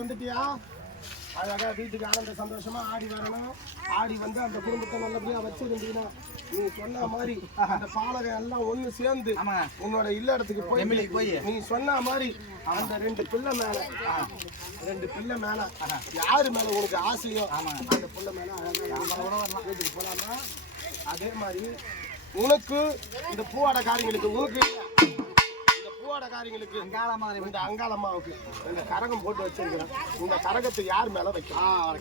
வந்துட்டியா? அழகா வீட்டுக்கு ஆனந்த சந்தோஷமா ஆடி வரணும். ஆடி வந்து அந்த குடும்பத்தை நல்லபடியா வச்சிருந்தீங்கன்னா நீ சொன்ன மாதிரி அந்த பாலகை எல்லாம் ஒண்ணு சேர்ந்து உன்னோட இல்ல இடத்துக்கு போய் நீ சொன்ன மாதிரி அந்த ரெண்டு பிள்ளை மேல யாரு மேல உனக்கு ஆசையோ அந்த பிள்ளை மேல அழகா வீட்டுக்கு போலாமா? அதே மாதிரி உனக்கு இந்த பூவாட காரியங்களுக்கு இந்த அங்காளம்மாவுக்கு இந்த கரகம் போட்டு வச்சிருக்கிறேன். இந்த கரகத்தை யார் மேல வைக்கலாம்?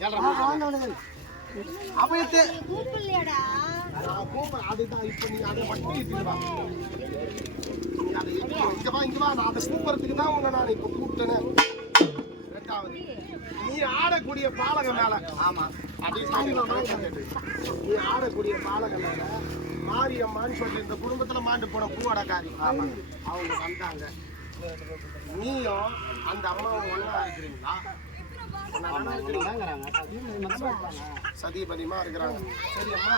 அதுதான் இப்ப நீ அதை மட்டும் இங்க வா. நான் அதை கூப்பிடறதுக்கு தான் உன்னை நான் இப்ப கூப்பிட்டேன். ரெண்டாவது நீ ஆடக்கூடிய பாலக மேல நீ ஆடக்கூடிய பாலக மேல மாரியம்மான்னு சொல்லி இந்த குடும்பத்துல மாண்டு போன பூவடக்காரி அவங்க வந்தாங்க. நீயும் அந்த அம்மாவும் ஒன்னா இருக்கிறீங்களா? சதிபதிமா இருக்கிறாங்க. சரி அம்மா,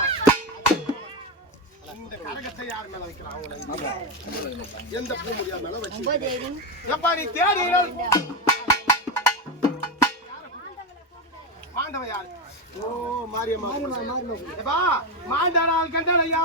இந்த கரகத்தை யார் மேல வைக்கிறாங்க? எந்த பூ முடியா மேல வச்சு எப்பா நீ தேடி மாண்டவ யாரு? ஓ மாரியம்மா. மாண்டானால் கண்டால் ஐயா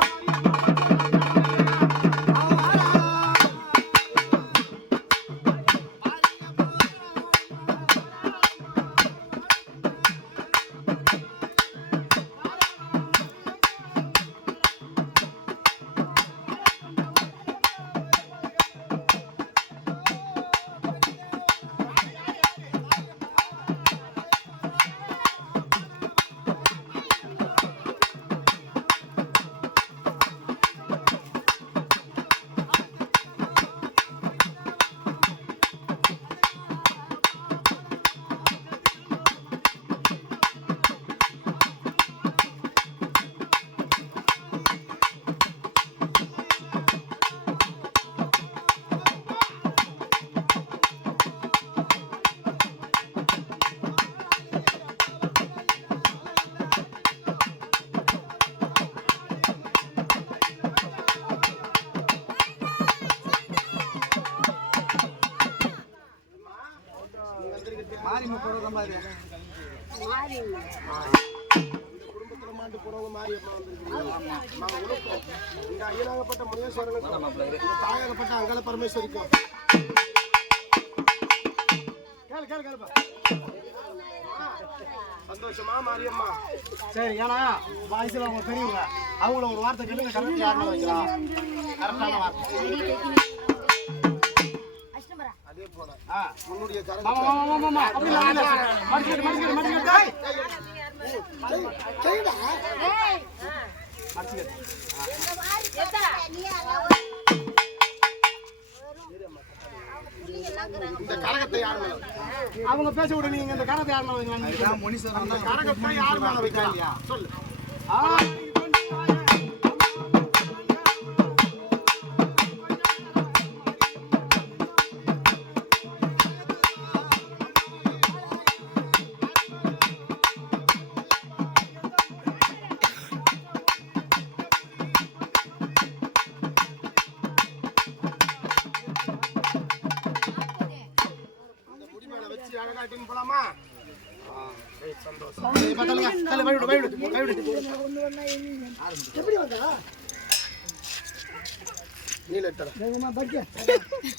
குடும்பத்துல மாட்டு போறவங்க மாரியம்மா வந்திருக்கீங்க. இந்த ஐயனாகப்பட்ட முனேஸ்வரனுக்கும் தாயாகப்பட்ட அங்காள பரமேஸ்வரிக்கும் சந்தோஷமா மாரியம்மா? சரி, ஏன்னா வயசுல அவங்க பெரியவங்க, அவங்கள ஒரு வார்த்தை கேட்டு கரெக்ட் யாருன்னு வைக்கலாம். கரெக்டான வார்த்தை. அதே போல உன்னுடைய இந்த கரகத்தை யார் மேல அவங்க பேச விட நீங்க இந்த கரகத்தை யார் மேல வைக்கலாம்? கரகத்தை யார் மேல வைக்கலாம் சொல்லு. போலாமா? சந்தோஷம். நீ